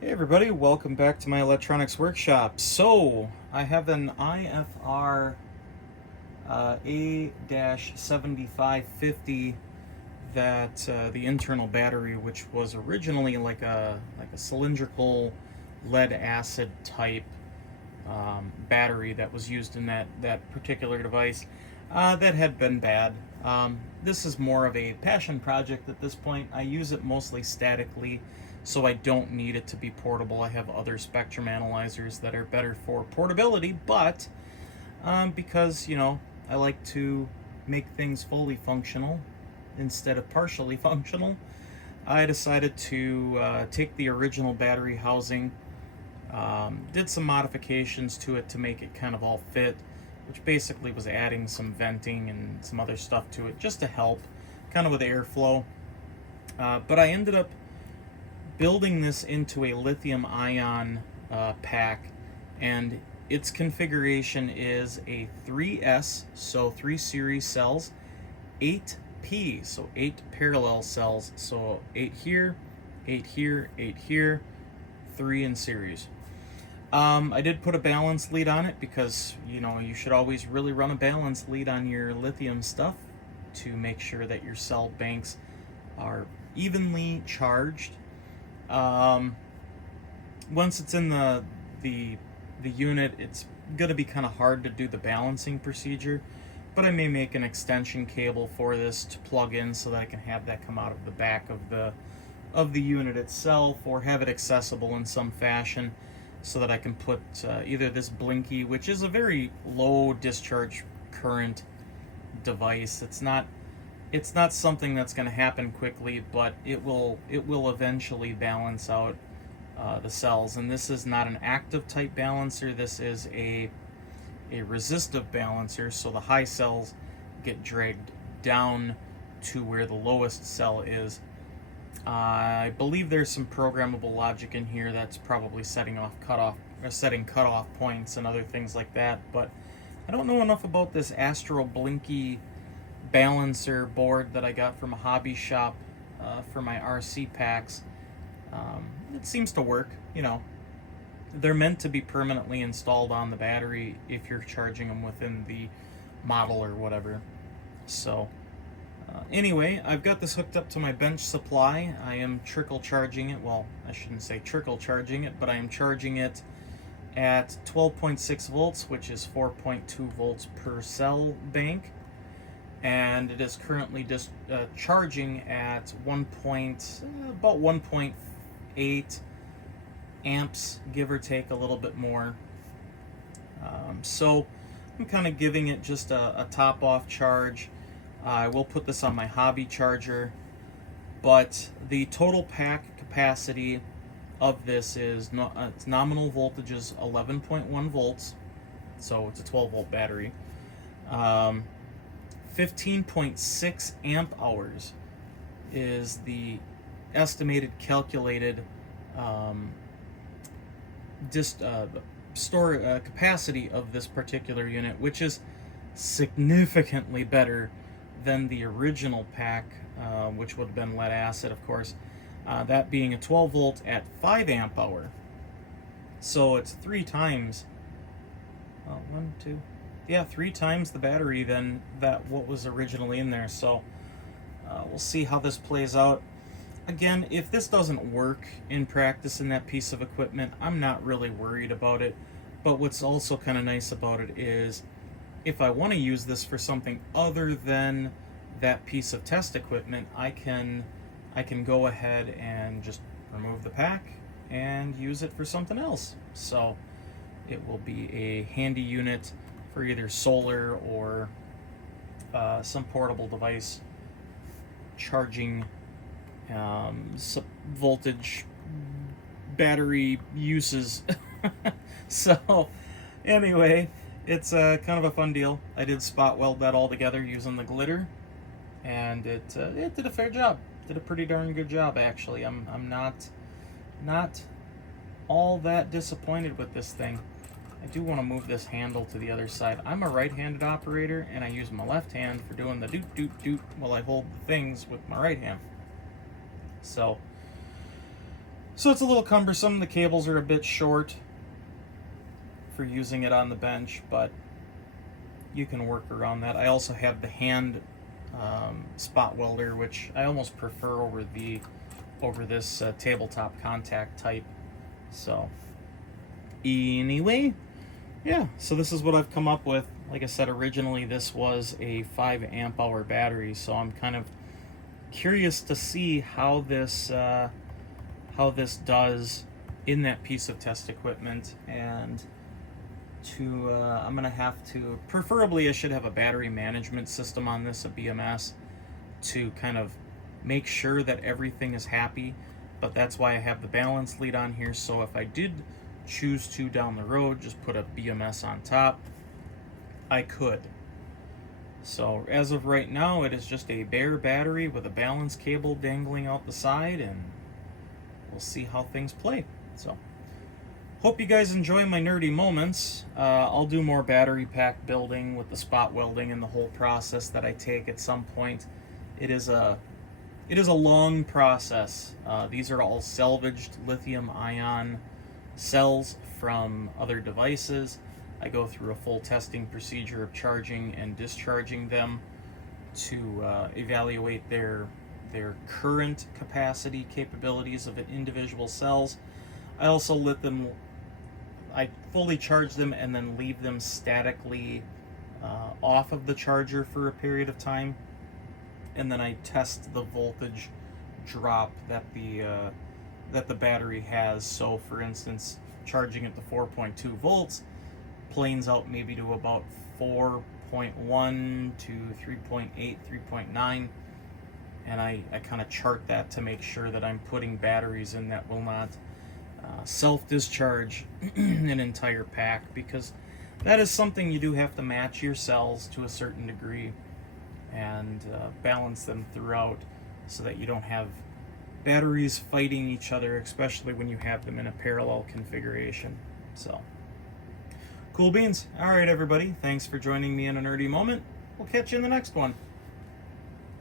Hey everybody, welcome back to my electronics workshop. So, I have an IFR A-7550 that the internal battery, which was originally like a cylindrical lead acid type battery that was used in that particular device, that had been bad. This is more of a passion project at this point. I use it mostly statically, so I don't need it to be portable. I have other spectrum analyzers that are better for portability, but because, I like to make things fully functional instead of partially functional, I decided to take the original battery housing, did some modifications to it to make it kind of all fit, which basically was adding some venting and some other stuff to it just to help kind of with airflow. But I ended up building this into a lithium ion pack, and its configuration is a 3S, so 3 series cells, 8P, so 8 parallel cells, so 8 here, 8 here, 8 here, 3 in series. I did put a balance lead on it because, you should always really run a balance lead on your lithium stuff to make sure that your cell banks are evenly charged. Once it's in the unit, it's going to be kind of hard to do the balancing procedure, but I may make an extension cable for this to plug in so that I can have that come out of the back of the unit itself, or have it accessible in some fashion so that I can put either this blinky, which is a very low discharge current device. It's not something that's going to happen quickly, but it will eventually balance out the cells. And this is not an active type balancer. This is a resistive balancer, so the high cells get dragged down to where the lowest cell is. I believe there's some programmable logic in here that's probably setting cutoff points and other things like that, but I don't know enough about this Astro Blinky balancer board that I got from a hobby shop for my RC packs. It seems to work. They're meant to be permanently installed on the battery if you're charging them within the model or whatever. So anyway, I've got this hooked up to my bench supply. I am trickle charging it. Well, I shouldn't say trickle charging it, but I am charging it at 12.6 volts, which is 4.2 volts per cell bank. And it is currently just charging at about 1.8 amps, give or take a little bit more. So I'm kind of giving it just a top-off charge. I will put this on my hobby charger, but the total pack capacity of this is its nominal voltage is 11.1 volts, so it's a 12-volt battery. 15.6 amp hours is the estimated calculated store capacity of this particular unit, which is significantly better than the original pack, which would have been lead acid, of course, that being a 12 volt at 5 amp hour. So it's 3 times, 3 times the battery than what was originally in there. So we'll see how this plays out. Again, if this doesn't work in practice in that piece of equipment, I'm not really worried about it. But what's also kind of nice about it is, if I want to use this for something other than that piece of test equipment, I can go ahead and just remove the pack and use it for something else. So it will be a handy unit for either solar or some portable device charging voltage battery uses. So anyway, it's kind of a fun deal. I did spot weld that all together using the glitter, and it did a fair job. Did a pretty darn good job, actually. I'm not all that disappointed with this thing. I do want to move this handle to the other side. I'm a right-handed operator, and I use my left hand for doing the doot doot doot while I hold the things with my right hand. So So it's a little cumbersome. The cables are a bit short for using it on the bench, but you can work around that. I also have the hand spot welder, which I almost prefer over this tabletop contact type. So anyway, yeah, so this is what I've come up with. Like I said, originally this was a 5 amp hour battery, so I'm kind of curious to see how this does in that piece of test equipment. And I'm gonna have to, preferably I should have a battery management system on this, a BMS, to kind of make sure that everything is happy. But that's why I have the balance lead on here, so if I did choose to down the road just put a BMS on top, I could. So as of right now, it is just a bare battery with a balance cable dangling out the side, and we'll see how things play. So hope you guys enjoy my nerdy moments. I'll do more battery pack building with the spot welding and the whole process that I take at some point. It is a long process. These are all salvaged lithium ion cells from other devices. I go through a full testing procedure of charging and discharging them to evaluate their current capacity capabilities of individual cells. I also I fully charge them and then leave them statically off of the charger for a period of time, and then I test the voltage drop that the battery has. So for instance, charging it to 4.2 volts planes out maybe to about 4.1 to 3.8, 3.9, and I kind of chart that to make sure that I'm putting batteries in that will not self-discharge an entire pack, because that is something you do have to match your cells to a certain degree and balance them throughout so that you don't have batteries fighting each other, especially when you have them in a parallel configuration. So cool beans. All right, everybody, thanks for joining me in a nerdy moment. We'll catch you in the next one.